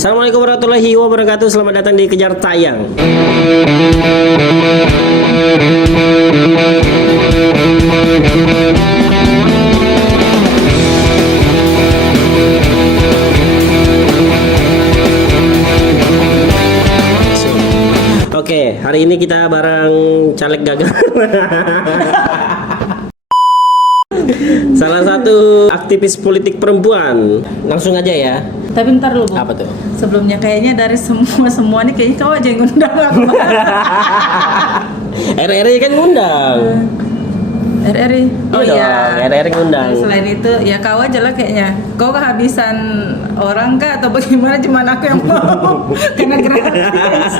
Assalamualaikum warahmatullahi wabarakatuh. Selamat datang di Kejar Tayang. Oke, hari ini kita bareng caleg gagal. Salah satu aktivis politik perempuan. Langsung aja ya. Tapi ntar dulu, Bu. Apa tuh? Sebelumnya kayaknya dari semua nih kayaknya kau aja yang ngundang aku. RRI kan ngundang. RRI. Oh iya. RRI ngundang. Selain itu ya kau aja lah kayaknya. Kau kehabisan orang kah atau bagaimana, cuman aku yang mau. Karena gratis.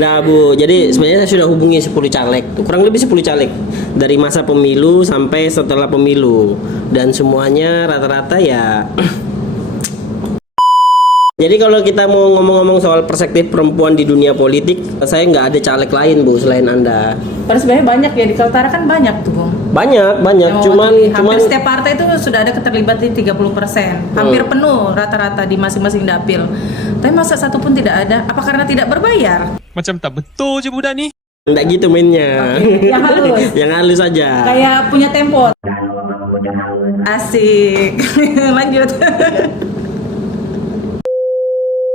Nah Bu, jadi sebenarnya saya sudah hubungi 10 caleg, kurang lebih 10 caleg dari masa pemilu sampai setelah pemilu, dan semuanya rata-rata ya. Jadi kalau kita mau ngomong-ngomong soal perspektif perempuan di dunia politik, saya nggak ada caleg lain Bu selain Anda. Padahal sebenarnya banyak ya, di Kaltara kan banyak tuh, Bung. Banyak, Yang cuman hampir setiap partai itu sudah ada keterlibatan 30%. Hampir penuh rata-rata di masing-masing dapil. Tapi masa satu pun tidak ada? Apa karena tidak berbayar? Macam tak betul je budak ni. nggak gitu mainnya. Yang halus. Yang halus aja. Kayak punya tempo. Asik. Lanjut.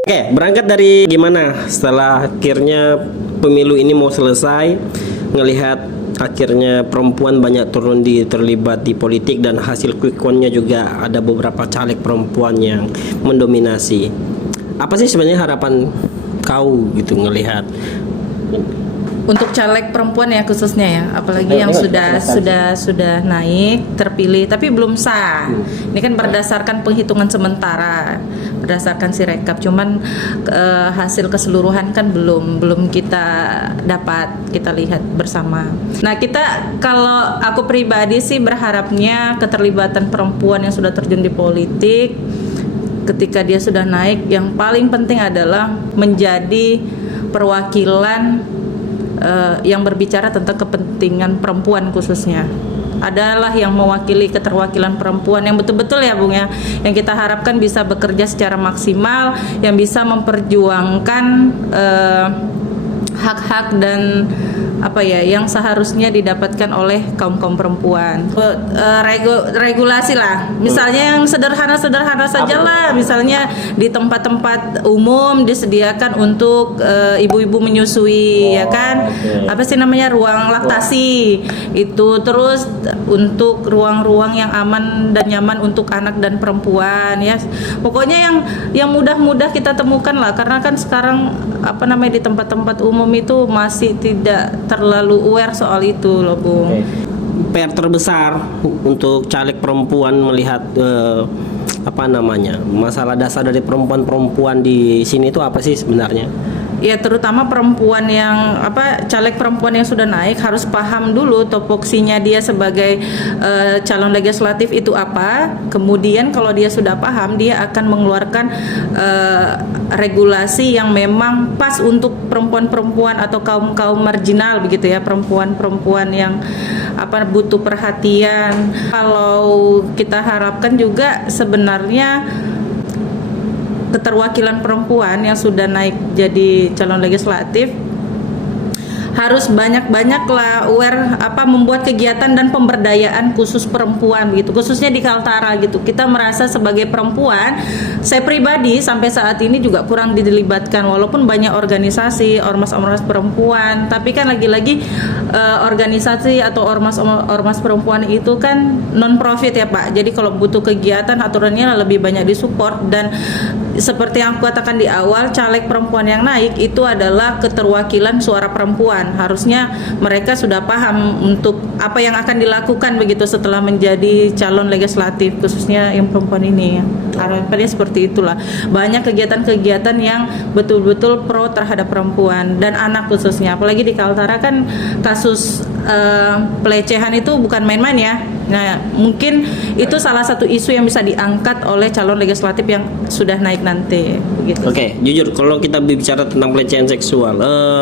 Oke, berangkat dari gimana setelah akhirnya pemilu ini mau selesai, ngelihat akhirnya perempuan banyak terlibat di politik dan hasil quick count-nya juga ada beberapa caleg perempuan yang mendominasi. Apa sih sebenarnya harapan kau gitu ngelihat? Untuk caleg perempuan ya khususnya ya, apalagi yang sudah naik terpilih tapi belum sah. Ini kan berdasarkan penghitungan sementara, berdasarkan Sirekap. Cuman hasil keseluruhan kan belum kita dapat, kita lihat bersama. Nah, kita kalau aku pribadi sih berharapnya keterlibatan perempuan yang sudah terjun di politik ketika dia sudah naik, yang paling penting adalah menjadi perwakilan yang berbicara tentang kepentingan perempuan khususnya, adalah yang mewakili keterwakilan perempuan yang betul-betul ya Bung ya, yang kita harapkan bisa bekerja secara maksimal, yang bisa memperjuangkan hak-hak dan apa ya yang seharusnya didapatkan oleh kaum perempuan. Regulasi lah, misalnya yang sederhana saja lah, misalnya di tempat-tempat umum disediakan untuk ibu-ibu menyusui, ya kan, apa sih namanya, ruang laktasi itu, terus untuk ruang-ruang yang aman dan nyaman untuk anak dan perempuan ya, pokoknya yang mudah-mudah kita temukan lah, karena kan sekarang apa namanya di tempat-tempat umum itu masih tidak terlalu aware soal itu loh Bung. PR terbesar untuk caleg perempuan melihat apa namanya masalah dasar dari perempuan di sini itu apa sih sebenarnya? Ya terutama perempuan yang caleg perempuan yang sudah naik harus paham dulu topoksinya dia sebagai calon legislatif itu apa. Kemudian kalau dia sudah paham, dia akan mengeluarkan regulasi yang memang pas untuk perempuan-perempuan atau kaum marginal begitu ya, perempuan-perempuan yang butuh perhatian. Kalau kita harapkan juga sebenarnya keterwakilan perempuan yang sudah naik jadi calon legislatif harus banyak-banyak lah aware, membuat kegiatan dan pemberdayaan khusus perempuan gitu, khususnya di Kaltara gitu. Kita merasa sebagai perempuan, saya pribadi sampai saat ini juga kurang dilibatkan, walaupun banyak organisasi ormas perempuan, tapi kan lagi-lagi organisasi atau ormas perempuan itu kan non profit ya Pak. Jadi kalau butuh kegiatan aturannya lebih banyak disupport, dan seperti yang aku katakan di awal, caleg perempuan yang naik itu adalah keterwakilan suara perempuan. Harusnya mereka sudah paham untuk apa yang akan dilakukan begitu setelah menjadi calon legislatif, khususnya yang perempuan ini. Harapannya seperti itulah. Banyak kegiatan-kegiatan yang betul-betul pro terhadap perempuan dan anak khususnya. Apalagi di Kaltara kan kasus pelecehan itu bukan main-main ya. Nah, mungkin itu salah satu isu yang bisa diangkat oleh calon legislatif yang sudah naik nanti, begitu. Oke, jujur kalau kita bicara tentang pelecehan seksual,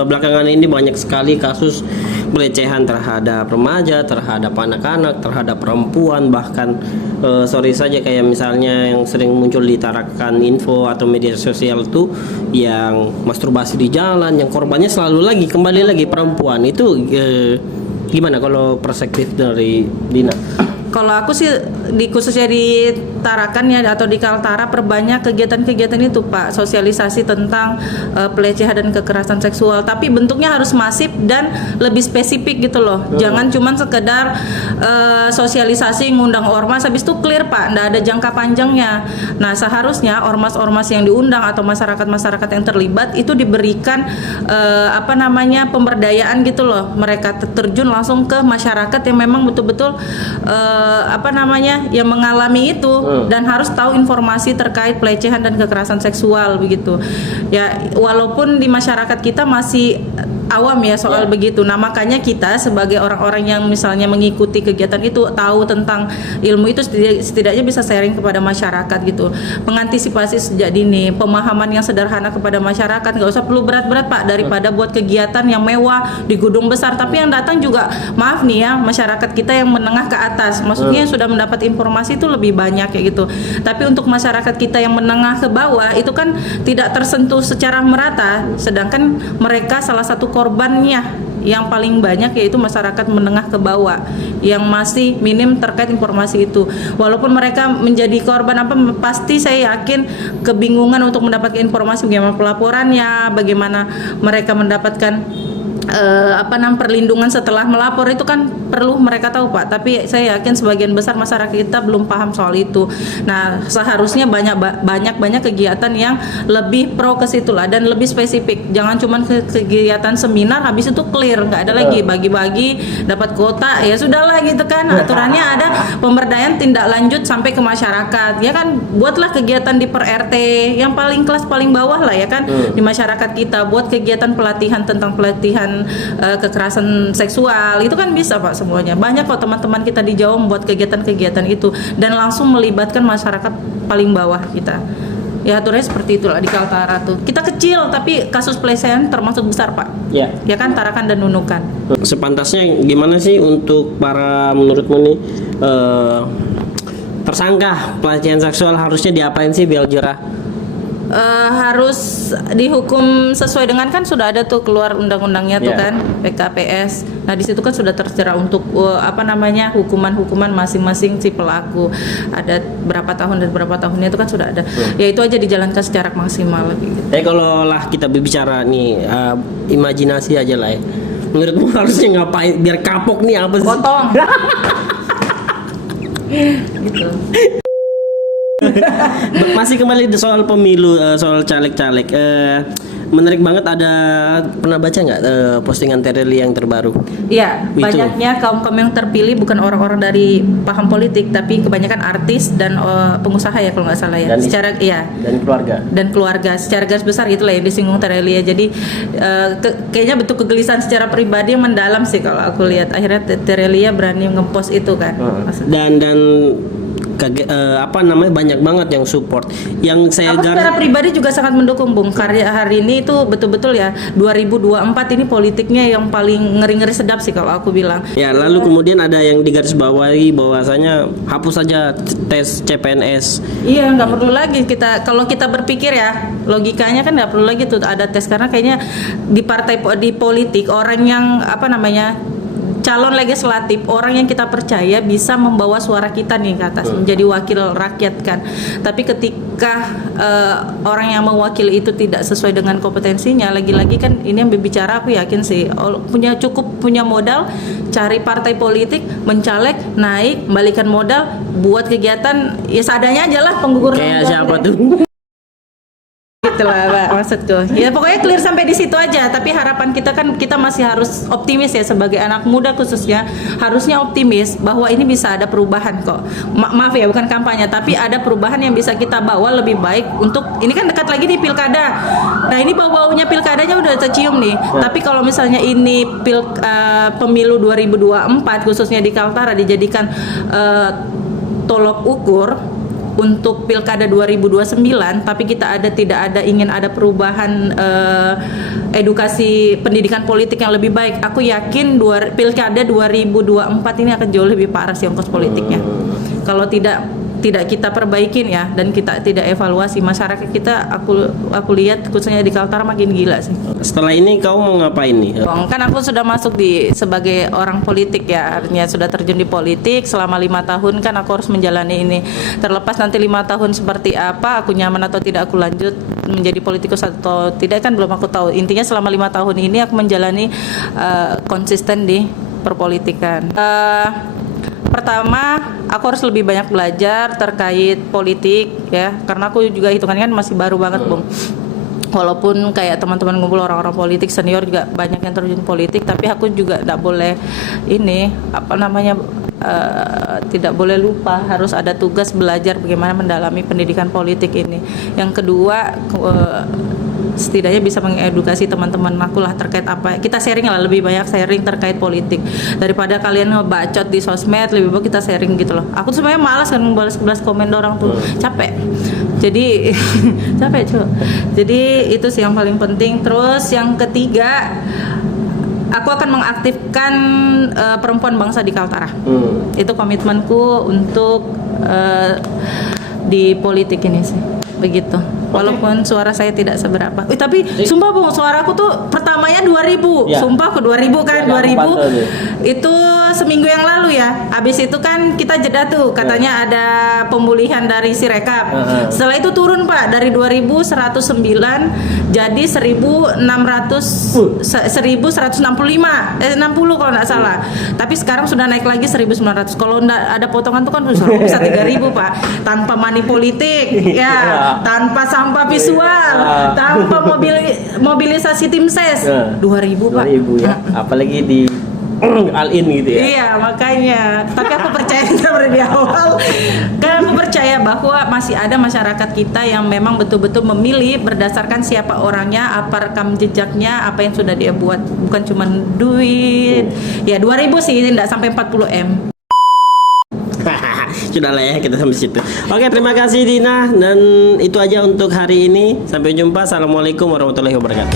belakangan ini banyak sekali kasus pelecehan terhadap remaja, terhadap anak-anak, terhadap perempuan, bahkan sorry saja kayak misalnya yang sering muncul di tarakan info atau media sosial tuh yang masturbasi di jalan, yang korbannya selalu lagi kembali lagi perempuan. Itu gimana kalau perspektif dari Dina? Kalau aku sih khususnya di Tarakan ya atau di Kaltara perbanyak kegiatan-kegiatan itu Pak, sosialisasi tentang pelecehan dan kekerasan seksual, tapi bentuknya harus masif dan lebih spesifik gitu loh. Jangan cuman sekedar sosialisasi ngundang ormas habis itu clear Pak, nggak ada jangka panjangnya. Nah, seharusnya ormas-ormas yang diundang atau masyarakat-masyarakat yang terlibat itu diberikan pemberdayaan gitu loh. Mereka terjun langsung ke masyarakat yang memang betul-betul yang mengalami itu dan harus tahu informasi terkait pelecehan dan kekerasan seksual begitu. Ya, walaupun di masyarakat kita masih awam ya soal begitu. Nah, makanya kita sebagai orang-orang yang misalnya mengikuti kegiatan itu tahu tentang ilmu itu setidaknya bisa sharing kepada masyarakat gitu. Mengantisipasi sejak dini, pemahaman yang sederhana kepada masyarakat, nggak usah perlu berat-berat Pak, daripada buat kegiatan yang mewah di gedung besar tapi yang datang juga maaf nih ya, masyarakat kita yang menengah ke atas. Maksudnya yang sudah mendapat informasi itu lebih banyak kayak gitu. Tapi untuk masyarakat kita yang menengah ke bawah itu kan tidak tersentuh secara merata, sedangkan mereka salah satu korbannya yang paling banyak yaitu masyarakat menengah ke bawah yang masih minim terkait informasi itu. Walaupun mereka menjadi korban pasti saya yakin kebingungan untuk mendapatkan informasi bagaimana pelaporannya, bagaimana mereka mendapatkan perlindungan setelah melapor itu kan perlu mereka tahu Pak. Tapi saya yakin sebagian besar masyarakat kita belum paham soal itu. Nah, seharusnya banyak kegiatan yang lebih pro ke situ lah dan lebih spesifik. Jangan cuma kegiatan seminar habis itu clear, nggak ada lagi bagi-bagi dapat kuota ya sudahlah gitu kan. Aturannya ada pemberdayaan tindak lanjut sampai ke masyarakat. Ya kan, buatlah kegiatan di per RT yang paling kelas paling bawah lah ya kan di masyarakat kita, buat kegiatan pelatihan tentang pelatihan kekerasan seksual itu kan bisa Pak semuanya. Banyak kok teman-teman kita di Jawa membuat kegiatan-kegiatan itu dan langsung melibatkan masyarakat paling bawah kita. Ya aturannya seperti itulah di Kaltara tuh. Kita kecil tapi kasus pelecehan termasuk besar Pak. Ya. Ya kan, Tarakan dan Nunukan. Sepantasnya gimana sih untuk para menurutmu nih tersangka pelecehan seksual harusnya diapain sih biar jerah? Harus dihukum sesuai dengan kan sudah ada tuh keluar undang-undangnya tuh kan PKPS. Nah, di situ kan sudah tertera untuk hukuman-hukuman masing-masing si pelaku. Ada berapa tahun dan berapa tahunnya itu kan sudah ada. Ya itu aja dijalankan secara maksimal gitu. Kalau lah kita berbicara nih imajinasi aja lah ya. Menurutmu harusnya ngapain biar kapok nih apa sih? Potong. Gitu. Masih kembali soal pemilu, soal caleg-caleg. Menarik banget, ada pernah baca nggak postingan Tereli yang terbaru? Iya, banyaknya kaum yang terpilih bukan orang-orang dari paham politik, tapi kebanyakan artis dan pengusaha ya kalau nggak salah ya. Dan keluarga. Secara garis besar gitulah yang disinggung Tereli ya. Jadi kayaknya bentuk kegelisahan secara pribadi yang mendalam sih kalau aku lihat. Akhirnya Tereli ya berani ngepost itu kan. Dan banyak banget yang support. Yang saya secara pribadi juga sangat mendukung Bung. Karya hari ini itu betul-betul ya 2024 ini politiknya yang paling ngeri-ngeri sedap sih kalau aku bilang. Ya, lalu kemudian ada yang digarisbawahi bahwasanya hapus saja tes CPNS. Iya, nggak perlu lagi kalau kita berpikir ya logikanya kan nggak perlu lagi tuh ada tes, karena kayaknya di politik orang yang calon legislatif, orang yang kita percaya bisa membawa suara kita nih ke atas, menjadi wakil rakyat kan. Tapi ketika orang yang mewakili itu tidak sesuai dengan kompetensinya, lagi-lagi kan ini yang berbicara aku yakin sih punya modal, cari partai politik, mencaleg, naik, balikan modal, buat kegiatan ya seadanya aja lah, pengguguran. Kayak siapa tuh? Itulah Pak maksudku. Ya pokoknya clear sampai di situ aja. Tapi harapan kita kan kita masih harus optimis ya sebagai anak muda khususnya, harusnya optimis bahwa ini bisa ada perubahan kok. Maaf ya bukan kampanye, tapi ada perubahan yang bisa kita bawa lebih baik untuk ini kan dekat lagi di pilkada. Nah ini bau-baunya pilkadanya udah tercium nih. Tapi kalau misalnya ini pemilu 2024 khususnya di Kaltara dijadikan tolok ukur untuk pilkada 2029, tapi kita tidak ada ingin ada perubahan edukasi pendidikan politik yang lebih baik. Aku yakin pilkada 2024 ini akan jauh lebih parah sih ongkos politiknya. Kalau tidak kita perbaikin ya, dan kita tidak evaluasi, masyarakat kita aku lihat khususnya di Kaltara makin gila sih. Setelah ini kau mau ngapain nih? Kan aku sudah masuk sebagai orang politik ya, artinya sudah terjun di politik selama 5 tahun kan aku harus menjalani ini. Terlepas nanti 5 tahun seperti apa, aku nyaman atau tidak aku lanjut menjadi politikus atau tidak kan belum aku tahu. Intinya selama 5 tahun ini aku menjalani konsisten di perpolitikan. Pertama, aku harus lebih banyak belajar terkait politik ya, karena aku juga hitungannya kan masih baru banget, Bung. Walaupun kayak teman-teman ngumpul orang-orang politik senior juga banyak yang terjun politik, tapi aku juga tidak boleh tidak boleh lupa harus ada tugas belajar bagaimana mendalami pendidikan politik ini. Yang kedua, setidaknya bisa mengedukasi teman-teman aku lah terkait apa kita sharing lah, lebih banyak sharing terkait politik daripada kalian ngebacot di sosmed. Lebih baik kita sharing gitu loh. Aku sebenarnya malas kan membalas komen orang tuh, capek. Jadi capek cuy. Jadi itu sih yang paling penting. Terus yang ketiga, aku akan mengaktifkan perempuan bangsa di Kaltara. Itu komitmenku untuk di politik ini sih. Begitu. Walaupun suara saya tidak seberapa. Tapi sumpah Bung, suaraku tuh pertamanya 2000. Ya. Sumpah ke 2000 kan, Ya, 2000. Itu seminggu yang lalu ya. Habis itu kan kita jeda tuh, katanya ada pemulihan dari Sirekap. Setelah itu turun Pak dari 2109 jadi 1165. 60 kalau nggak salah. Tapi sekarang sudah naik lagi 1900. Kalau nggak ada potongan tuh kan bisa 3000 Pak. Tanpa money politik ya, tanpa sampah visual, tanpa mobilisasi tim ses. 2000 Pak. 2000 ya. Apalagi di all in gitu ya. Iya makanya. Tapi aku percaya dari awal, karena aku percaya bahwa masih ada masyarakat kita yang memang betul-betul memilih berdasarkan siapa orangnya, apa rekam jejaknya, apa yang sudah dia buat, bukan cuma duit. Ya 2000 sih, tidak sampai 40M. Sudah lah ya, kita sampai situ. Oke, terima kasih Dina, dan itu aja untuk hari ini. Sampai jumpa. Assalamualaikum warahmatullahi wabarakatuh.